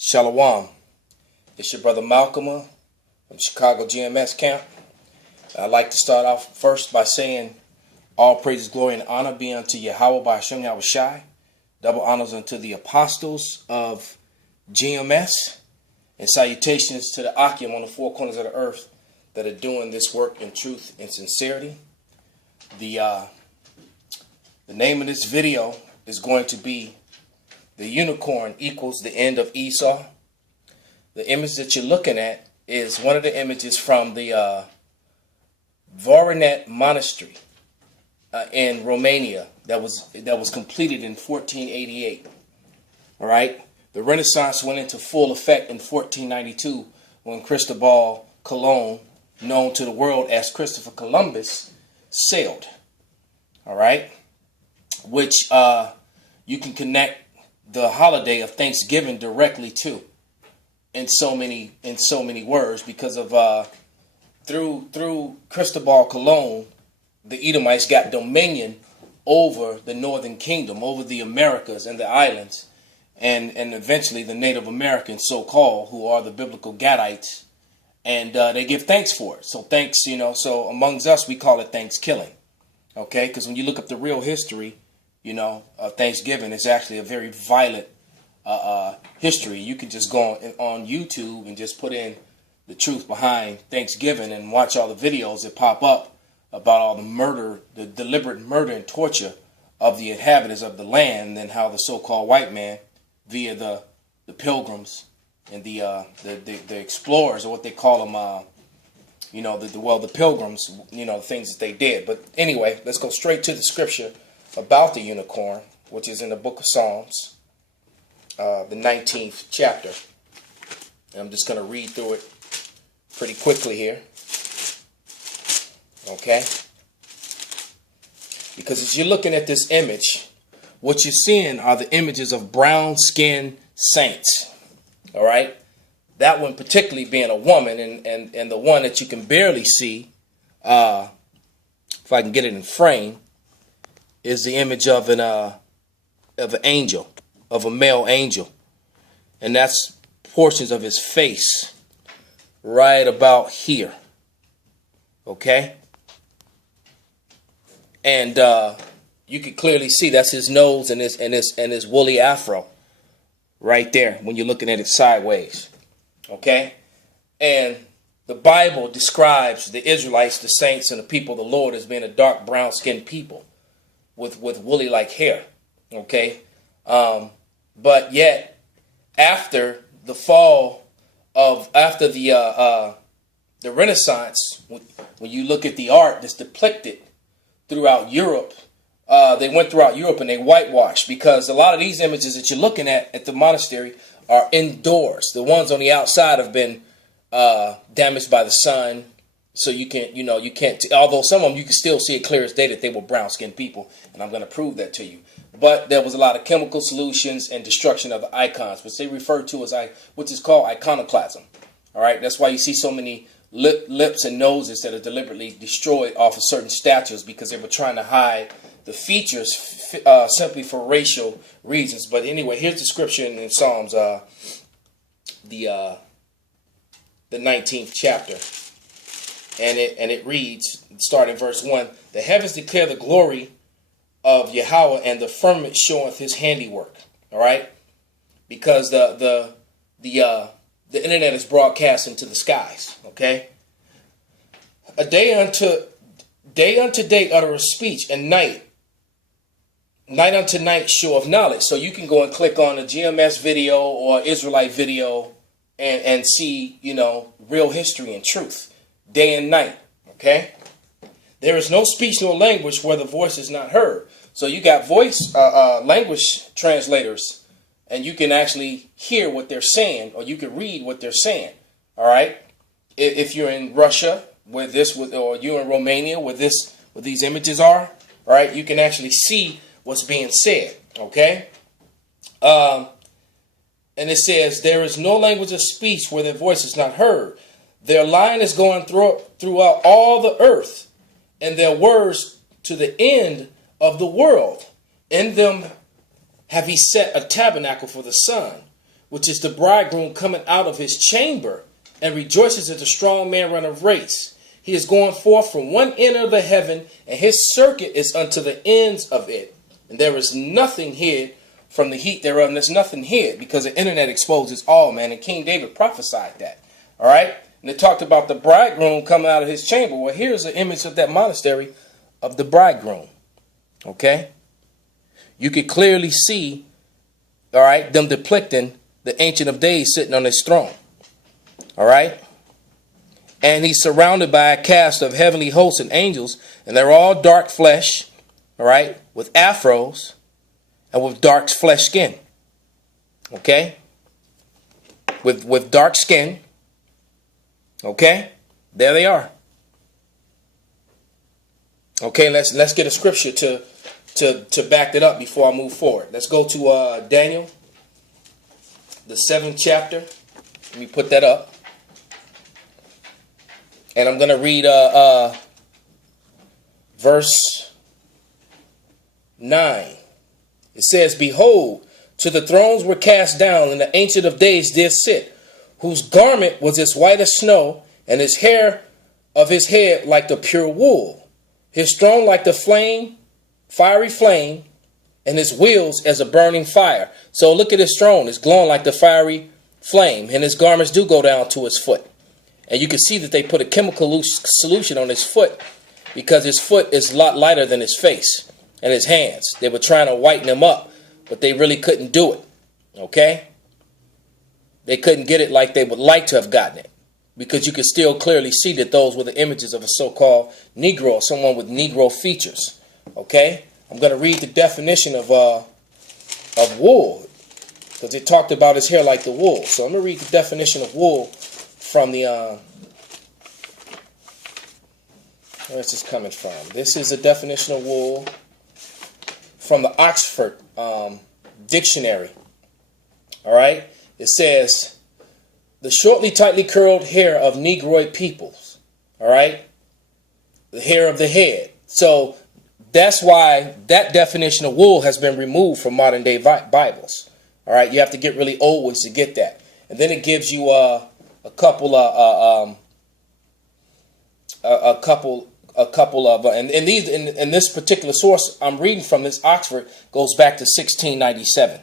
Shalom. It's your brother Malcolm from Chicago GMS camp. I'd like to start off first by saying all praises, glory, and honor be unto Yahweh by Hashem Yahweh Shai. Double honors unto the apostles of GMS. And salutations to the Akim on the four corners of the earth that are doing this work in truth and sincerity. The name of this video is going to be The Unicorn Equals the End of Esau. The image that you're looking at is one of the images from the Voronet Monastery in Romania that was completed in 1488. All right. The Renaissance went into full effect in 1492 when Cristobal Colon, known to the world as Christopher Columbus, sailed. All right. Which you can connect the holiday of Thanksgiving directly to in so many words, because of through Cristobal Colon, the Edomites got dominion over the northern kingdom, over the Americas and the islands, and eventually the Native Americans, so-called, who are the biblical Gadites, and they give thanks for it. So thanks, so amongst us we call it Thanksgiving, okay? Because when you look up the real history, of Thanksgiving, it's actually a very violent history. You can just go on YouTube and just put in the truth behind Thanksgiving and watch all the videos that pop up about all the murder, the deliberate murder and torture of the inhabitants of the land, and how the so-called white man, via the pilgrims and the explorers, or what they call them, the pilgrims, the things that they did. But anyway, let's go straight to the scripture about the unicorn, which is in the book of Psalms, the 19th chapter. And I'm just going to read through it pretty quickly here. Okay? Because as you're looking at this image, what you're seeing are the images of brown-skinned saints. All right? That one particularly being a woman, and the one that you can barely see, if I can get it in frame, is the image of an angel, of a male angel. And that's portions of his face right about here. Okay? And you can clearly see that's his nose and his woolly afro right there when you're looking at it sideways. Okay? And the Bible describes the Israelites, the saints, and the people of the Lord as being a dark brown-skinned people with woolly-like hair. Okay? But yet, after the fall after the Renaissance, when you look at the art that's depicted throughout Europe, they went throughout Europe and they whitewashed, because a lot of these images that you're looking at the monastery are indoors. The ones on the outside have been damaged by the sun, so you can't, although some of them you can still see it clear as day that they were brown-skinned people, and I'm going to prove that to you. But there was a lot of chemical solutions and destruction of the icons, which they refer to as which is called iconoclasm. All right, that's why you see so many lips and noses that are deliberately destroyed off of certain statues, because they were trying to hide the features simply for racial reasons. But anyway, here's the scripture in Psalms, the 19th chapter, and it reads, starting verse 1: The heavens declare the glory of Yahweh, and the firmament showeth his handiwork. All right, because the internet is broadcasting to the skies. Okay, a day unto day uttereth speech, and night unto night showeth knowledge. So you can go and click on a GMS video or Israelite video and see real history and truth, day and night. Okay. There is no speech nor language where the voice is not heard. So you got voice language translators, and you can actually hear what they're saying, or you can read what they're saying. All right. If you're in Russia, or you're in Romania, where these images are, all right, you can actually see what's being said. Okay. And it says, there is no language of speech where their voice is not heard. Their line is going throughout all the earth, and their words to the end of the world. In them have he set a tabernacle for the sun, which is the bridegroom coming out of his chamber, and rejoices as a strong man run a race. He is going forth from one end of the heaven, and his circuit is unto the ends of it. And there is nothing hid from the heat thereof, and there's nothing hid, because the internet exposes all, man. And King David prophesied that. All right? And it talked about the bridegroom coming out of his chamber. Well, here's an image of that monastery of the bridegroom. Okay? You could clearly see, all right, them depicting the Ancient of Days sitting on his throne. All right? And he's surrounded by a cast of heavenly hosts and angels, and they're all dark flesh, all right, with afros and with dark flesh skin. Okay? With dark skin. Okay? There they are. Okay, let's get a scripture to back that up before I move forward. Let's go to Daniel, the 7th chapter. Let me put that up. And I'm going to read verse 9. It says, "Behold, to the thrones were cast down, and the Ancient of Days did sit, whose garment was as white as snow, and his hair of his head like the pure wool. His throne like the fiery flame, and his wheels as a burning fire." So look at his throne. It's glowing like the fiery flame, and his garments do go down to his foot. And you can see that they put a chemical solution on his foot, because his foot is a lot lighter than his face and his hands. They were trying to whiten him up, but they really couldn't do it. Okay? They couldn't get it like they would like to have gotten it, because you could still clearly see that those were the images of a so-called Negro, someone with Negro features. Okay? I'm going to read the definition of wool, because it talked about his hair like the wool. So I'm going to read the definition of wool from the, where's this coming from? This is a definition of wool from the Oxford Dictionary. All right? It says, the shortly, tightly curled hair of Negroid peoples. All right? The hair of the head. So that's why that definition of wool has been removed from modern day Bibles. All right? You have to get really old ones to get that. And then it gives you a couple of and these in this particular source I'm reading from, this Oxford, goes back to 1697.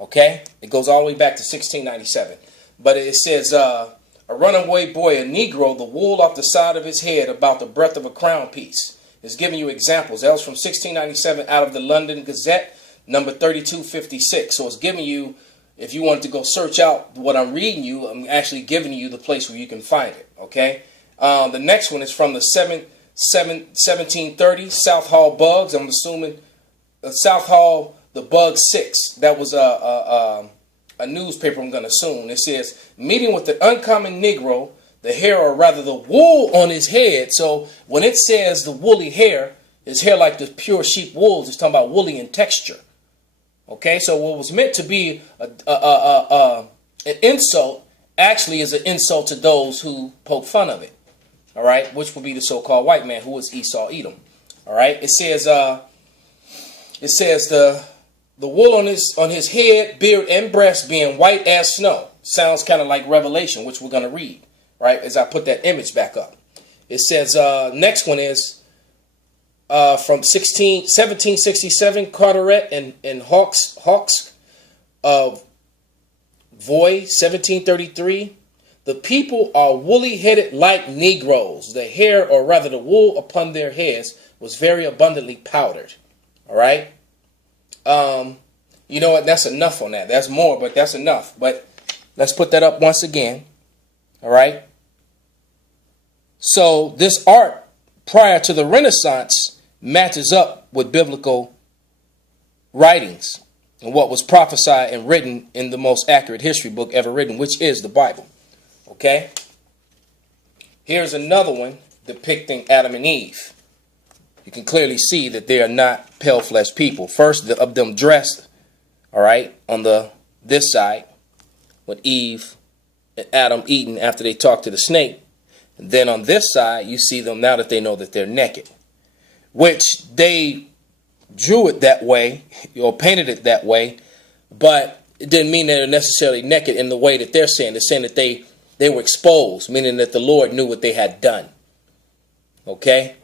Okay, it goes all the way back to 1697. But it says a runaway boy, a Negro, the wool off the side of his head about the breadth of a crown piece. It's giving you examples. That was from 1697 out of the London Gazette, number 3256. So it's giving you, if you wanted to go search out what I'm reading you, I'm actually giving you the place where you can find it. Okay. The next one is from the 1730 South Hall Bugs. I'm assuming South Hall, the Bug 6. That was a newspaper, I'm going to assume. It says, meeting with the uncommon Negro, the hair, or rather the wool on his head. So when it says the woolly hair, his hair like the pure sheep wool, it's talking about woolly in texture. Okay, so what was meant to be an insult actually is an insult to those who poke fun of it. All right, which would be the so-called white man, who was Esau, Edom. All right, it says the wool on his head, beard, and breast being white as snow. Sounds kind of like Revelation, which we're going to read, right, as I put that image back up. It says next one is from 1767, Carteret and Hawks of Voy, 1733. The people are woolly-headed like Negroes. The hair, or rather the wool upon their heads, was very abundantly powdered. All right? You know what? That's enough on that. That's more, but that's enough. But let's put that up once again. All right? So this art prior to the Renaissance matches up with biblical writings and what was prophesied and written in the most accurate history book ever written, which is the Bible. Okay? Here's another one depicting Adam and Eve. You can clearly see that they are not pale-fleshed people. First of them dressed, all right, on this side, with Eve and Adam eating after they talked to the snake. And then on this side, you see them now that they know that they're naked, which they drew it that way or painted it that way. But it didn't mean they were necessarily naked in the way that they're saying. They're saying that they were exposed, meaning that the Lord knew what they had done. Okay?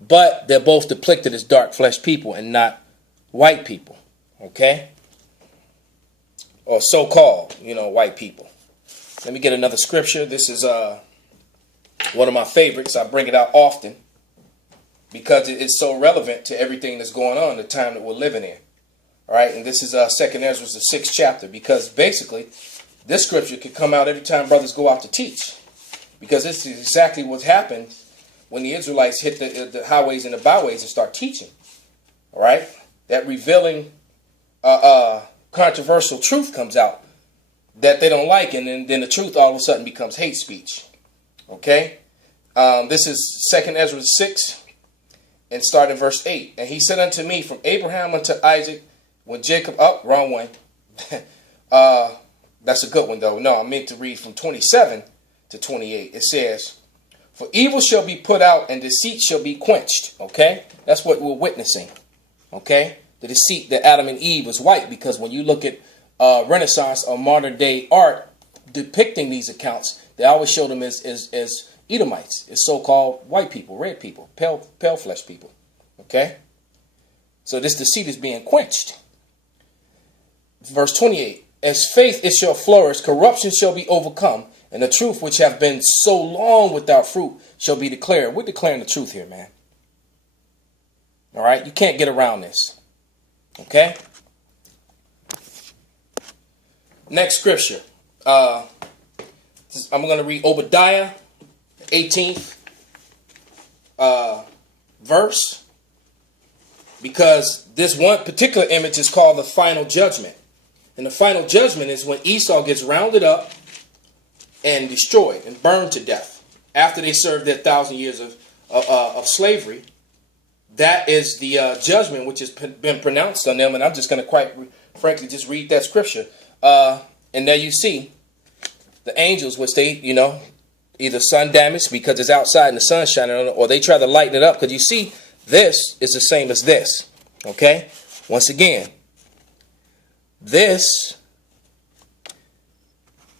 But they're both depicted as dark flesh people and not white people. Okay? Or so-called, white people. Let me get another scripture. This is one of my favorites. I bring it out often because it's so relevant to everything that's going on in the time that we're living in. All right, and this is 2nd Ezra, the 6th chapter, because basically this scripture could come out every time brothers go out to teach, because this is exactly what happened when the Israelites hit the highways and the byways and start teaching. All right, that revealing controversial truth comes out that they don't like, and then the truth all of a sudden becomes hate speech. Okay, this is 2nd Ezra 6, and start in verse 8. And he said unto me, from Abraham unto Isaac, when Jacob, wrong one. That's a good one though. No, I meant to read from 27 to 28. It says, for evil shall be put out and deceit shall be quenched. Okay, that's what we're witnessing. Okay, the deceit that Adam and Eve was white, because when you look at Renaissance or modern day art depicting these accounts, they always show them as Edomites, as so-called white people, red people, pale flesh people. Okay, so this deceit is being quenched. Verse 28, as faith it shall flourish, corruption shall be overcome, and the truth which have been so long without fruit shall be declared. We're declaring the truth here, man. All right, you can't get around this. Okay. Next scripture. I'm going to read Obadiah, 18th verse, because this one particular image is called the final judgment. And the final judgment is when Esau gets rounded up and destroyed and burned to death after they served their 1,000 years of slavery. That is the judgment which has been pronounced on them. And I'm just going to quite frankly just read that scripture. And there you see the angels, which they, either sun damaged because it's outside and the sun's shining on it, or they try to lighten it up. Because you see, this is the same as this. Okay? Once again, this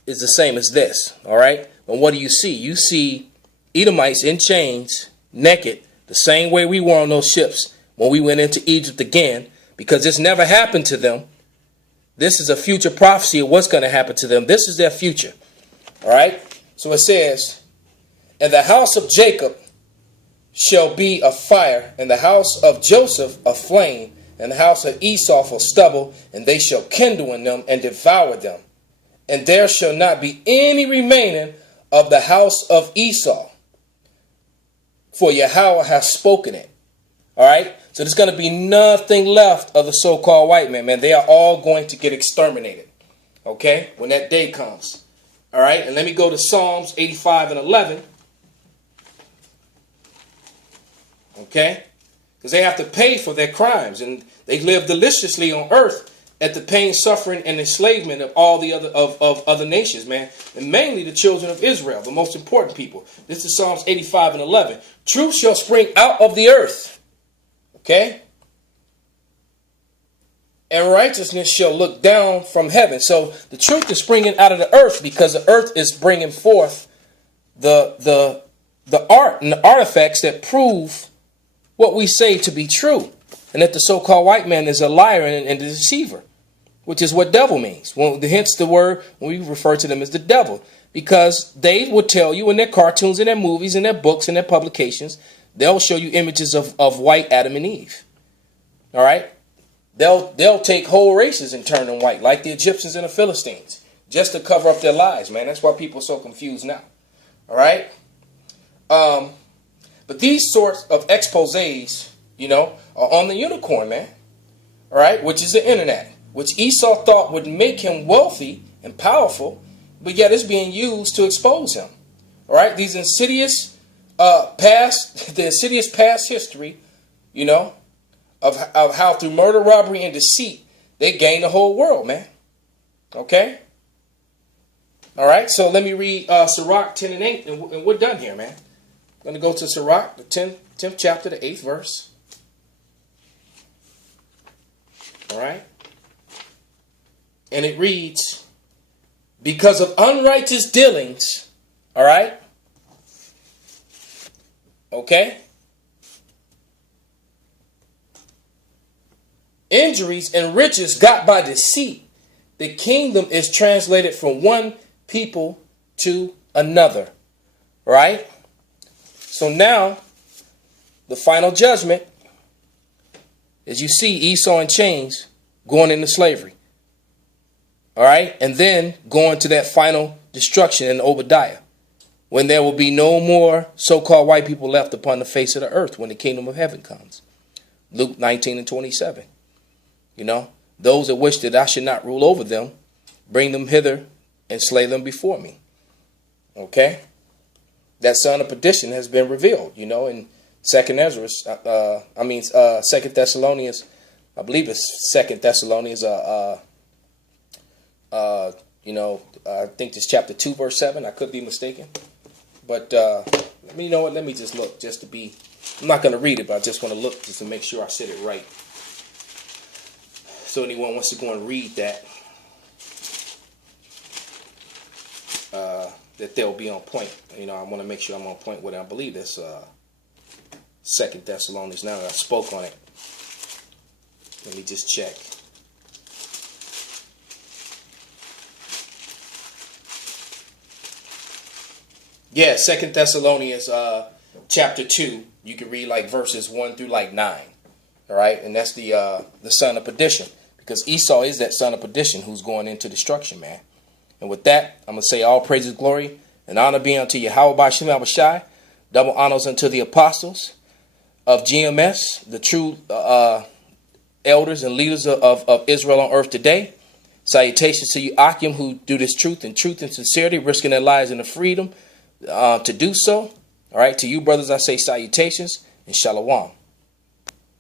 is the same as this. All right? And what do you see? You see Edomites in chains, naked, the same way we were on those ships when we went into Egypt again, because this never happened to them. This is a future prophecy of what's going to happen to them. This is their future. All right? So it says, and the house of Jacob shall be a fire, and the house of Joseph a flame, and the house of Esau for stubble, and they shall kindle in them and devour them. And there shall not be any remaining of the house of Esau, for Yahweh has spoken it. All right? So there's going to be nothing left of the so-called white man, man. They are all going to get exterminated. Okay? When that day comes. All right? And let me go to Psalms 85 and 11. Okay? Because they have to pay for their crimes, and they live deliciously on earth at the pain, suffering, and enslavement of all the other nations, man, and mainly the children of Israel, the most important people. This is Psalms 85 and 11. Truth shall spring out of the earth, okay, and righteousness shall look down from heaven. So the truth is springing out of the earth, because the earth is bringing forth the art and the artifacts that prove what we say to be true, and that the so-called white man is a liar and a deceiver, which is what devil means. Hence the word, when we refer to them as the devil, because they will tell you in their cartoons, in their movies, in their books, in their publications, they'll show you images of white Adam and Eve. All right? They'll take whole races and turn them white, like the Egyptians and the Philistines, just to cover up their lies, man. That's why people are so confused now. All right? But these sorts of exposés, are on the unicorn, man. All right? Which is the internet, which Esau thought would make him wealthy and powerful, but yet it's being used to expose him. All right? These insidious past history, of how through murder, robbery, and deceit, they gained the whole world, man. Okay? All right? So let me read Sirach 10 and 8, and we're done here, man. I'm going to go to Sirach, the 10th chapter, the 8th verse. All right? And it reads, because of unrighteous dealings, all right? Okay? Injuries and riches got by deceit. The kingdom is translated from one people to another. Right? So now, the final judgment, as you see Esau in chains going into slavery. All right? And then going to that final destruction in Obadiah, when there will be no more so-called white people left upon the face of the earth when the kingdom of heaven comes. Luke 19:27. You know, those that wish that I should not rule over them, bring them hither and slay them before me. Okay? That son of perdition has been revealed, you know, in Second Thessalonians, I believe it's Second Thessalonians, I think it's chapter 2, verse 7. I could be mistaken. But you know what? Let me just look just to be, I'm not going to read it, but I just want to look just to make sure I said it right. So anyone wants to go and read that, that they'll be on point. You know, I want to make sure I'm on point with it. I believe that's Second Thessalonians. Now that I spoke on it, let me just check. Yeah, Second Thessalonians chapter 2. You can read like verses 1 through like 9. All right, and that's the son of perdition, because Esau is that son of perdition who's going into destruction, man. And with that, I'm going to say all praises, glory, and honor be unto Yahweh by GMSMaccaBeanSpirit. Double honors unto the apostles of GMS, the true elders and leaders of Israel on earth today. Salutations to you, Akim, who do this truth and sincerity, risking their lives in the freedom to do so. All right, to you, brothers, I say salutations and shalom.